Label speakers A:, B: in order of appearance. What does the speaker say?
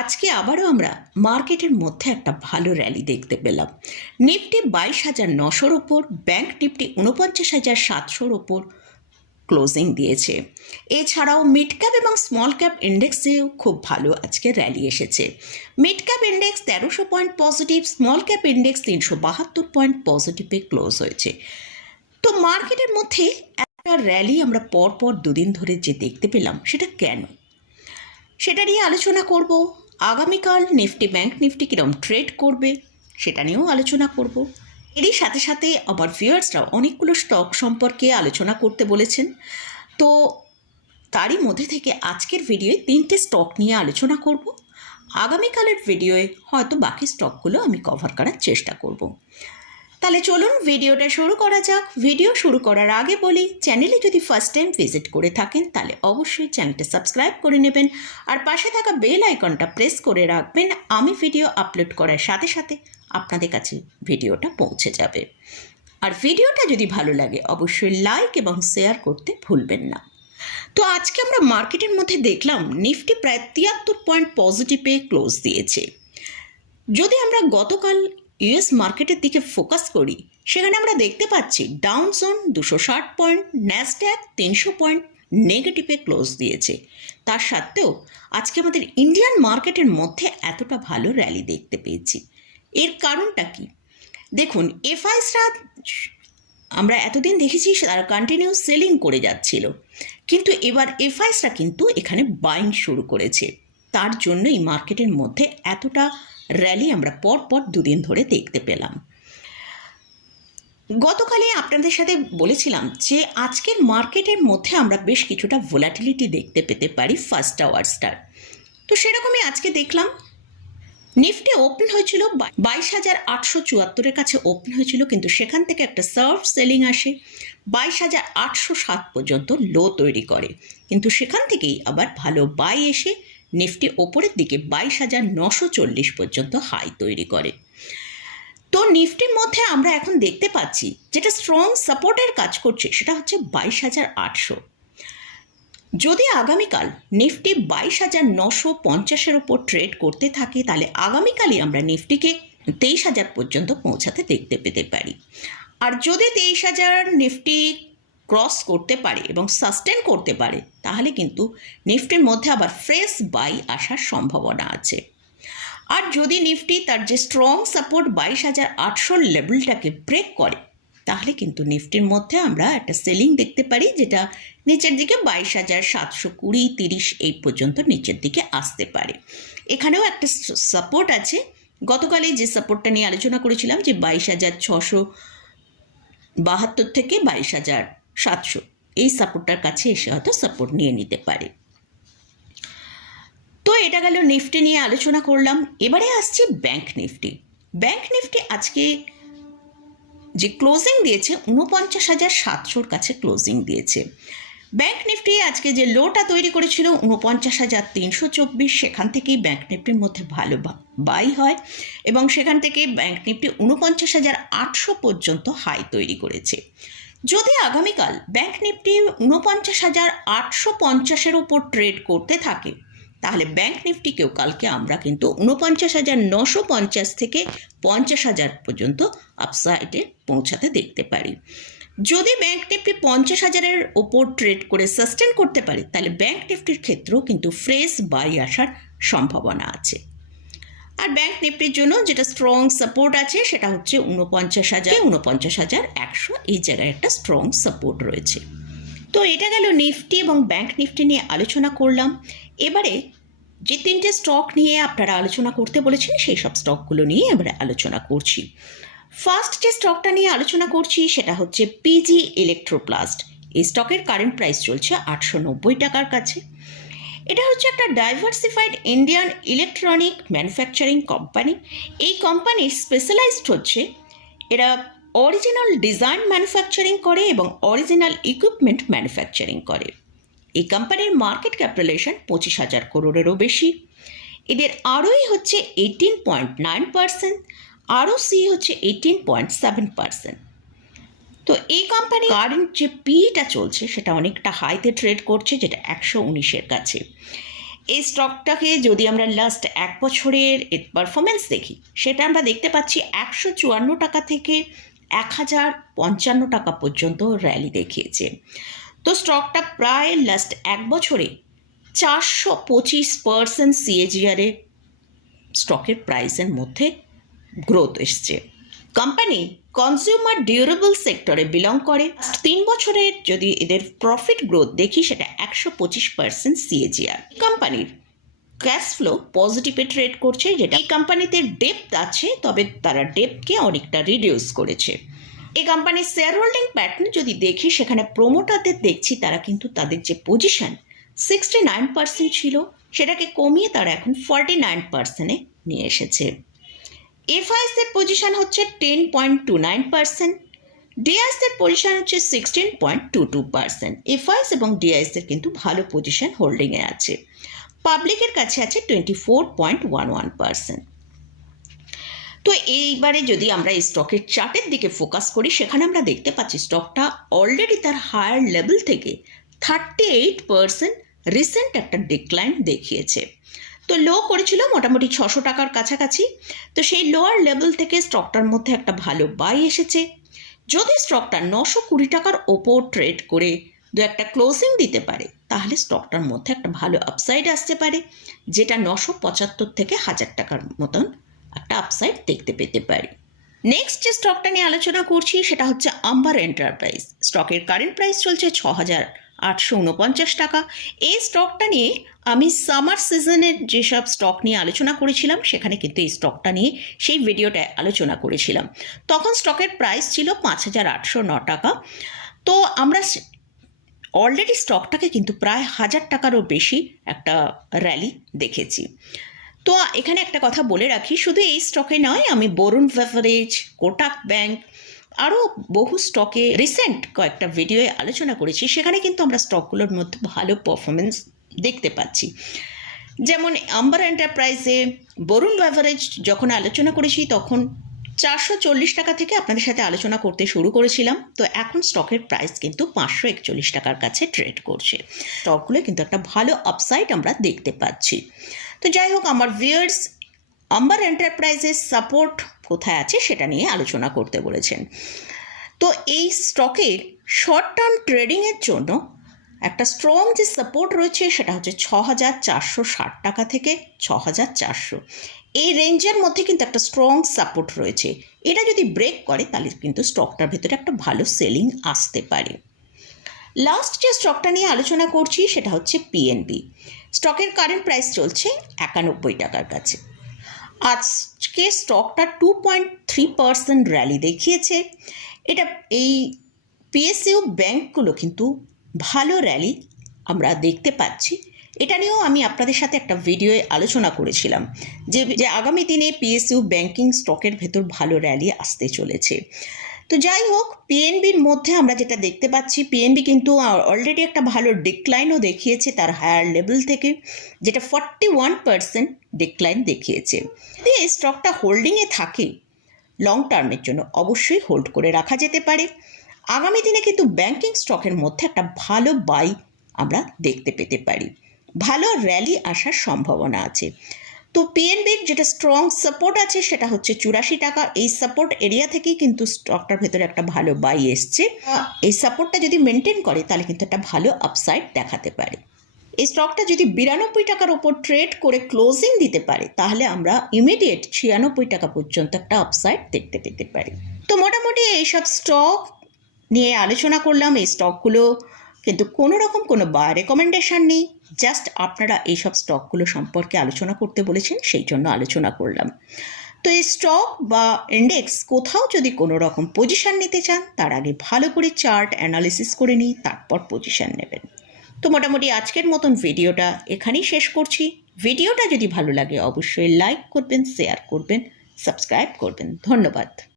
A: আজকে আবারও আমরা মার্কেটের মধ্যে একটা ভালো র্যালি দেখতে পেলাম। নিফটি বাইশ হাজার নশোর ওপর ব্যাঙ্ক নিফটি উনপঞ্চাশ হাজার সাতশোর ওপর ক্লোজিং দিয়েছে। এছাড়াও মিড ক্যাপ এবং স্মল ক্যাপ ইন্ডেক্সেও খুব ভালো আজকে র্যালি এসেছে। মিড ক্যাপ ইন্ডেক্স তেরোশো point positive small cap index তিনশো বাহাত্তর পয়েন্ট পজিটিভে ক্লোজ হয়েছে। তো মার্কেটের মধ্যে একটা র্যালি আমরা পরপর দুদিন ধরে যে দেখতে পেলাম, সেটা কেন? সেটা নিয়ে আলোচনা করব। আগামীকাল নিফটি ব্যাংক নিফটি কীরকম ট্রেড করবে সেটা নিয়েও আলোচনা করব। এরই সাথে সাথে আমার ভিউয়ার্সরা অনেকগুলো স্টক সম্পর্কে আলোচনা করতে বলেছেন। তো তারই মধ্যে থেকে আজকের ভিডিওয়ে তিনটে স্টক নিয়ে আলোচনা করব। আগামীকালের ভিডিওয়ে হয়তো বাকি স্টকগুলো আমি কভার করার চেষ্টা করব। তাহলে চলুন ভিডিওটা শুরু করা যাক। ভিডিও শুরু করার আগে বলি চ্যানেলে যদি ফার্স্ট টাইম ভিজিট করে থাকেন, তাহলে অবশ্যই চ্যানেলটা সাবস্ক্রাইব করে নেবেন। আর পাশে থাকা বেল আইকনটা প্রেস করে রাখবেন। আমি ভিডিও আপলোড করার সাথে সাথে আপনাদের কাছে ভিডিওটা পৌঁছে যাবে। আর ভিডিওটা যদি ভালো লাগে, অবশ্যই লাইক এবং শেয়ার করতে ভুলবেন না। তো আজকে আমরা মার্কেটের মধ্যে দেখলাম নিফটি প্রায় তিয়াত্তর পয়েন্ট পজিটিভে ক্লোজ দিয়েছে। যদি আমরা গতকাল ইউএস মার্কেটের দিকে ফোকাস করি, সেখানে আমরা দেখতে পাচ্ছি ডাউন জোন দুশো ষাট পয়েন্ট ন্যাসড্যাক তিনশো পয়েন্ট নেগেটিভে ক্লোজ দিয়েছে। তার সত্ত্বেও আজকে আমাদের ইন্ডিয়ান মার্কেটের মধ্যে এতটা ভালো র্যালি দেখতে পেয়েছি। এর কারণটা কি? দেখুন এফআইসরা আমরা এতদিন দেখেছি তারা কন্টিনিউ সেলিং করে যাচ্ছিল। কিন্তু এবার এফআইসরা কিন্তু এখানে বাইং শুরু করেছে। তার জন্যই মার্কেটের মধ্যে এতটা র্যালি আমরা পর পর দুদিন ধরে দেখতে পেলাম। গতকালে আপনাদের সাথে বলেছিলাম যে আজকের মার্কেটের মধ্যে আমরা বেশ কিছুটা ভোলাটিলিটি দেখতে পেতে পারি ফার্স্ট আওয়ার্সটার তো সেরকমই আজকে দেখলাম নিফটি ওপেন হয়েছিল বাইশ হাজার আটশো চুয়াত্তরের কাছে ওপেন হয়েছিল, কিন্তু সেখান থেকে একটা সার্ভ সেলিং আসে, বাইশ হাজার আটশো সাত পর্যন্ত লো তৈরি করে। কিন্তু সেখান থেকেই আবার ভালো বাই এসে নিফটি ওপরের দিকে বাইশ হাজার নশো চল্লিশ পর্যন্ত হাই তৈরি করে। তো নিফটির মধ্যে আমরা এখন দেখতে পাচ্ছি যেটা স্ট্রং সাপোর্টের কাজ করছে সেটা হচ্ছে বাইশ হাজার আটশো। যদি আগামীকাল নিফটি বাইশ হাজার নশো পঞ্চাশের ওপর ট্রেড করতে থাকে, তাহলে আগামীকালই আমরা নিফটিকে তেইশ হাজার পর্যন্ত পৌঁছাতে দেখতে পেতে পারি। আর যদি তেইশ হাজার নিফটি ক্রস করতে পারে এবং সাস্টেন করতে পারে, তাহলে কিন্তু নিফটির মধ্যে আবার ফ্রেশ বাই আসার সম্ভাবনা আছে। আর যদি নিফটি তার যে স্ট্রং সাপোর্ট বাইশ হাজার আটশোর লেভেলটাকে ব্রেক করে, তাহলে কিন্তু নিফটির মধ্যে আমরা একটা সেলিং দেখতে পারি, যেটা নিচের দিকে বাইশ হাজার সাতশো কুড়ি, তিরিশ এই পর্যন্ত নিচের দিকে আসতে পারে। এখানেও একটা সাপোর্ট আছে। গতকালে যে সাপোর্টটা নিয়ে আলোচনা করেছিলাম যে বাইশ হাজার ছশো বাহাত্তর থেকে বাইশ হাজার সাতশো। এই সাপোর্টটার কাছে এসে হয়তো সাপোর্ট নিয়ে নিতে পারে। তো এটা গেল নিফটি নিয়ে আলোচনা করলাম। এবারে আসছে ব্যাংক নিফটি। ব্যাংক নিফটি আজকে যে ক্লোজিং দিয়েছে উনপঞ্চাশ হাজার সাতশোর কাছে ক্লোজিং দিয়েছে। ব্যাংক নিফটি আজকে যে লোটা তৈরি করেছিল উনপঞ্চাশ হাজার তিনশো চব্বিশ, সেখান থেকেই ব্যাংক নিফটির মধ্যে ভালো বাই হয়। এবং সেখান থেকে ব্যাংক নিফটি উনপঞ্চাশ হাজার আটশো পর্যন্ত হাই তৈরি করেছে। যদি আগামীকাল ব্যাংক নিফটি উনপঞ্চাশ হাজার আটশো পঞ্চাশের ওপর ট্রেড করতে থাকে, তাহলে ব্যাংক নিফটিকেও কালকে আমরা কিন্তু উনপঞ্চাশ হাজার নশো পঞ্চাশ থেকে পঞ্চাশ হাজার পর্যন্ত আপসাইডে পৌঁছাতে দেখতে পারি। যদি ব্যাংক নিফটি পঞ্চাশ হাজারের ওপর ট্রেড করে সাস্টেন করতে পারে, তাহলে ব্যাংক নিফটির ক্ষেত্রেও কিন্তু ফ্রেশ বাই আসার সম্ভাবনা আছে। আর ব্যাংক নিফটির জন্য যেটা স্ট্রং সাপোর্ট আছে, সেটা হচ্ছে উনপঞ্চাশ হাজার। উনপঞ্চাশ হাজার একশো এই জায়গায় একটা স্ট্রং সাপোর্ট রয়েছে। তো এটা গেল নিফটি এবং ব্যাংক নিফটি নিয়ে আলোচনা করলাম। এবারে যে তিনটে স্টক নিয়ে আপনারা আলোচনা করতে বলেছেন, সেই সব স্টকগুলো নিয়ে এবারে আলোচনা করছি। ফার্স্ট যে স্টকটা নিয়ে আলোচনা করছি, সেটা হচ্ছে পিজি ইলেকট্রোপ্লাস্ট এই স্টকের কারেন্ট প্রাইস চলছে আটশো নব্বই টাকার কাছে। এটা হচ্ছে একটা diversified Indian electronic manufacturing company এই কোম্পানি স্পেশালাইজড হচ্ছে, এরা অরিজিনাল ডিজাইন ম্যানুফ্যাকচারিং করে এবং অরিজিনাল ইকুইপমেন্ট ম্যানুফ্যাকচারিং করে। এই কোম্পানির মার্কেট ক্যাপিটালেশন পঁচিশ হাজার করোড়েরও বেশি। এদের আরওই হচ্ছে eighteen point nine percent ROCE হচ্ছে এইটিন পয়েন্ট সেভেন পার্সেন্ট তো এই কোম্পানি কারেন্ট যে পিটা চলছে, সেটা অনেকটা হাইতে ট্রেড করছে, যেটা একশো উনিশের কাছে। এই স্টকটাকে যদি আমরা লাস্ট এক বছরের পারফরমেন্স দেখি, সেটা আমরা দেখতে পাচ্ছি একশো চুয়ান্ন টাকা থেকে এক হাজার পঞ্চান্ন টাকা পর্যন্ত র্যালি দেখিয়েছে। তো স্টকটা প্রায় লাস্ট এক বছরে চারশো পঁচিশ পার্সেন্ট সিএজিআরে স্টকের প্রাইসের মধ্যে গ্রোথ এসছে। কোম্পানি কনজিউমার ডিউরেবল সেক্টরে বিলং করে। তিন বছরের যদি এদের প্রফিট গ্রোথ দেখি, সেটা একশো পঁচিশ পার্সেন্ট সিএজিআর কোম্পানির ক্যাশ ফ্লো পজিটিভে ট্রেড করছে, যেটা এই কোম্পানিতে ডেপথ আছে, তবে তারা ডেপথকে অনেকটা রিডিউস করেছে। এই কোম্পানির শেয়ার হোল্ডিং প্যাটার্ন যদি দেখি, সেখানে প্রোমোটারদের দেখছি, তারা কিন্তু তাদের যে পজিশন সিক্সটি নাইন পার্সেন্ট ছিল, সেটাকে কমিয়ে তারা এখন ফর্টি নাইন পার্সেন্টে নিয়ে এসেছে। এফআইএসের পজিশন হচ্ছে ten point two nine percent ডিআইএসের position হচ্ছে sixteen point two two percent FIIs এবং ডিআইএসের কিন্তু ভালো পজিশন হোল্ডিংয়ে আছে। পাবলিকের কাছে আছে twenty four point one one percent তো এইবারে যদি আমরা এই স্টকের চার্টের দিকে ফোকাস করি, সেখানে আমরা দেখতে পাচ্ছি স্টকটা অলরেডি তার হায়ার লেভেল থেকে থার্টি এইট পার্সেন্ট রিসেন্ট একটা ডিক্লাইন দেখিয়েছে। তো লো করেছিল মোটামুটি ছশো টাকার কাছাকাছি। তো সেই লোয়ার লেভেল থেকে স্টকটার মধ্যে একটা ভালো বাই এসেছে। যদি স্টকটা নশো কুড়ি টাকার ওপর ট্রেড করে দু একটা ক্লোজিং দিতে পারে, তাহলে স্টকটার মধ্যে একটা ভালো আপসাইড আসতে পারে, যেটা নশো পঁচাত্তর থেকে হাজার টাকার মতন একটা আপসাইড দেখতে পেতে পারি। নেক্সট যে স্টকটা নিয়ে আলোচনা করছি, সেটা হচ্ছে আম্বার এন্টারপ্রাইজ স্টকের কারেন্ট প্রাইস চলছে ছ হাজার আটশো উনপঞ্চাশ টাকা। এই স্টকটা নিয়ে আমি সামার সিজনের যেসব স্টক নিয়ে আলোচনা করেছিলাম, সেখানে কিন্তু এই স্টকটা নিয়ে সেই ভিডিওটায় আলোচনা করেছিলাম। তখন স্টকের প্রাইস ছিল পাঁচ হাজার আটশো ন টাকা। তো আমরা অলরেডি স্টকটাকে কিন্তু প্রায় হাজার টাকারও বেশি একটা র্যালি দেখেছি। তো এখানে একটা কথা বলে রাখি, শুধু এই স্টকে নয়, আমি বরুণ বেভারেজ কোটাক ব্যাংক আরও বহু স্টকে রিসেন্ট কয়েকটা ভিডিওয়ে আলোচনা করেছি, সেখানে কিন্তু আমরা স্টকগুলোর মধ্যে ভালো পারফরমেন্স দেখতে পাচ্ছি। যেমন আম্বার এন্টারপ্রাইজে বরুণ বেভারেজ যখন আলোচনা করেছি, তখন চারশো চল্লিশ টাকা থেকে আপনাদের সাথে আলোচনা করতে শুরু করেছিলাম। তো এখন স্টকের প্রাইস কিন্তু পাঁচশো একচল্লিশ টাকার কাছে ট্রেড করছে। স্টকগুলো কিন্তু একটা ভালো আপসাইড আমরা দেখতে পাচ্ছি। তো যাই হোক, আমার ভিয়ার্স আম্বার এন্টারপ্রাইজের সাপোর্ট কোথায় আছে সেটা নিয়ে আলোচনা করতে বলেছেন। তো এই স্টকের শর্ট টার্ম ট্রেডিংয়ের জন্য একটা স্ট্রং যে সাপোর্ট রয়েছে সেটা হচ্ছে ছ হাজার চারশো ষাট টাকা থেকে ছ হাজার চারশো। এই রেঞ্জের মধ্যে কিন্তু একটা স্ট্রং সাপোর্ট রয়েছে। এটা যদি ব্রেক করে তাহলে কিন্তু স্টকটার ভেতরে একটা ভালো সেলিং আসতে পারে। লাস্ট যে স্টকটা নিয়ে আলোচনা করছি সেটা হচ্ছে পিএনবি স্টকের কারেন্ট প্রাইস চলছে একানব্বই টাকার কাছে। আজকে স্টকটা two point three percent rally দেখিয়েছে। এটা এই পিএসইউ ব্যাংকগুলো কিন্তু ভালো র্যালি আমরা দেখতে পাচ্ছি। এটা নিয়েও আমি আপনাদের সাথে একটা ভিডিওয়ে আলোচনা করেছিলাম যে যে আগামী দিনে পিএসইউ ব্যাংকিং স্টকের ভেতর ভালো র্যালি আসতে চলেছে। তো যাই হোক পিএনবির মধ্যে আমরা যেটা দেখতে পাচ্ছি পিএনবি কিন্তু অলরেডি একটা ভালো ডিক্লাইনও দেখিয়েছে তার হায়ার লেভেল থেকে, যেটা ফর্টি ওয়ান পার্সেন্ট ডিক্লাইন দেখিয়েছে। যদি এই স্টকটা হোল্ডিংয়ে থাকে লং টার্মের জন্য অবশ্যই হোল্ড করে রাখা যেতে পারে। আগামী দিনে কিন্তু ব্যাংকিং স্টকের মধ্যে একটা ভালো বাই আমরা দেখতে পেতে পারি। ভালো র্যালি আসার সম্ভাবনা আছে। তো পিএনবির যেটা স্ট্রং সাপোর্ট আছে সেটা হচ্ছে চুরাশি টাকা। এই সাপোর্ট এরিয়া থেকেই কিন্তু স্টকটার ভেতরে একটা ভালো বাই এসছে। এই সাপোর্টটা যদি মেনটেন করে, তাহলে কিন্তু একটা ভালো আপসাইড দেখাতে পারে। এই স্টকটা যদি বিরানব্বই টাকার ওপর ট্রেড করে ক্লোজিং দিতে পারে, তাহলে আমরা ইমিডিয়েট ছিয়ানব্বই টাকা পর্যন্ত একটা আপসাইড দেখতে পেতে পারি। তো মোটামুটি এইসব স্টক নিয়ে আলোচনা করলাম। এই স্টকগুলো কিন্তু কোনো রকম কোনো বা রেকমেন্ডেশান নেই। জাস্ট আপনারা এইসব স্টকগুলো সম্পর্কে আলোচনা করতে বলেছেন, সেই জন্য আলোচনা করলাম। তো এই স্টক বা ইন্ডেক্স কোথাও যদি কোনো রকম পজিশন নিতে চান, তার আগে ভালো করে চার্ট অ্যানালিসিস করে নিই তারপর পজিশন নেবেন। তো মোটামুটি আজকের মতন ভিডিওটা এখানেই শেষ করছি। ভিডিওটা যদি ভালো লাগে, অবশ্যই লাইক করবেন শেয়ার করবেন সাবস্ক্রাইব করবেন। ধন্যবাদ।